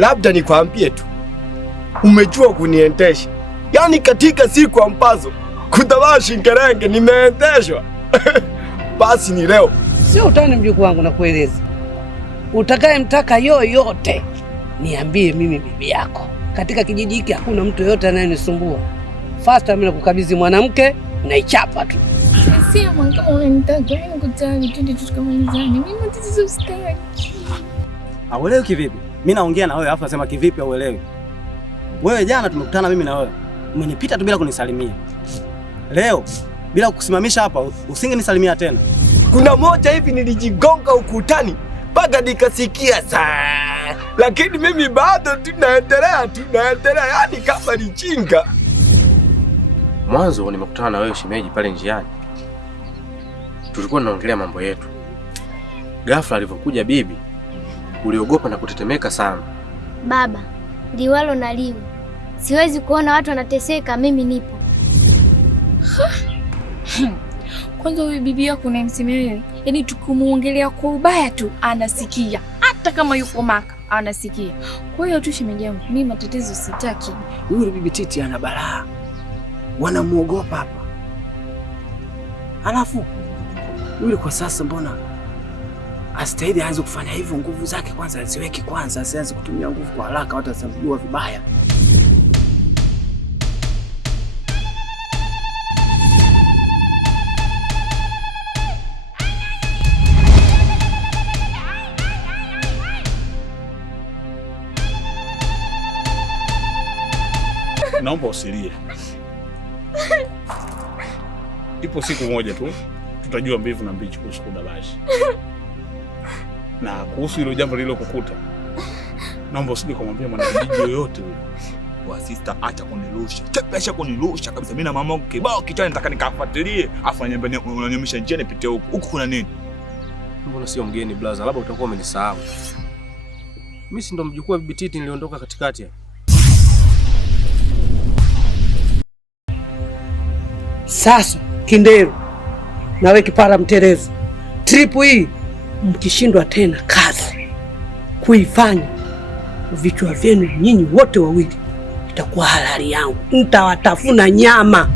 labda nikwambie tu, umejua kuniendesha. Yaani katika siku ambazo kutawashi ngerenge nimeendeshwa. Basi ni leo. Sio utani mjukuu wangu, na kueleza utakaye mtaka yoyote niambie, mimi bibi yako. Katika kijiji hiki hakuna mtu yoyote anayenisumbua. Fasta mimi nakukabidhi mwanamke na ichapa tu. Sio kama unanitaka mimi nikutaka twende tukamalizane. Mimi matatizo sitaki. Auelewi kivipi? Mimi naongea na wewe afa nasema kivipi auelewi? Wewe jana tumekutana mimi na wewe. Umenipita tu bila kunisalimia. Leo bila kukusimamisha hapa usingenisalimia tena. Kuna moja hivi nilijigonga ukutani mpaka nikasikia saa. Lakini mimi bado tunaendelea, yaani kama ni chinga. Mwanzo nimekutana na wewe shemeji pale njiani. Tulikuwa tunaongelea mambo yetu. Ghafla alivyokuja bibi, uliogopa na kutetemeka sana. Baba, liwalo na liwe. Siwezi kuona watu wanateseka, mimi nipo. Kwanza huyu bibi yako unayemsemea, yaani tukumuongelea kwa ubaya tu anasikia. Hata kama yuko Maka anasikia. Kwa hiyo tu shemeji yangu, mimi matatizo sitaki. Yule bibi Titi ana balaa. Wanamuogopa hapa. Alafu yule kwa sasa mbona astahili aanze kufanya hivyo? Nguvu zake kwanza aziweke kwanza, asianze kutumia nguvu kwa haraka, watu watamjua vibaya. Naomba usilie. Ipo siku moja tu tutajua mbivu na mbichi kuhusu Kudabashi. Na kuhusu hilo jambo lililokukuta, naomba usije kumwambia mwanakijiji yoyote yule. Wa sister acha kunirusha. Chepesha kunirusha kabisa. Mimi na mama wangu kibao kichwani nataka nikafuatilie. Afu anyambia unanyamisha njia nipite huko. Huko kuna nini? Mbona sio mgeni blaza, labda utakuwa umenisahau. Mimi si ndo mjukuu wa bibi Titi niliondoka katikati hapa. Sasa Kindero nawe kipara mterezi, tripu hii mkishindwa tena kazi kuifanya, vichwa vyenu nyinyi wote wawili itakuwa halali yangu, nitawatafuna nyama.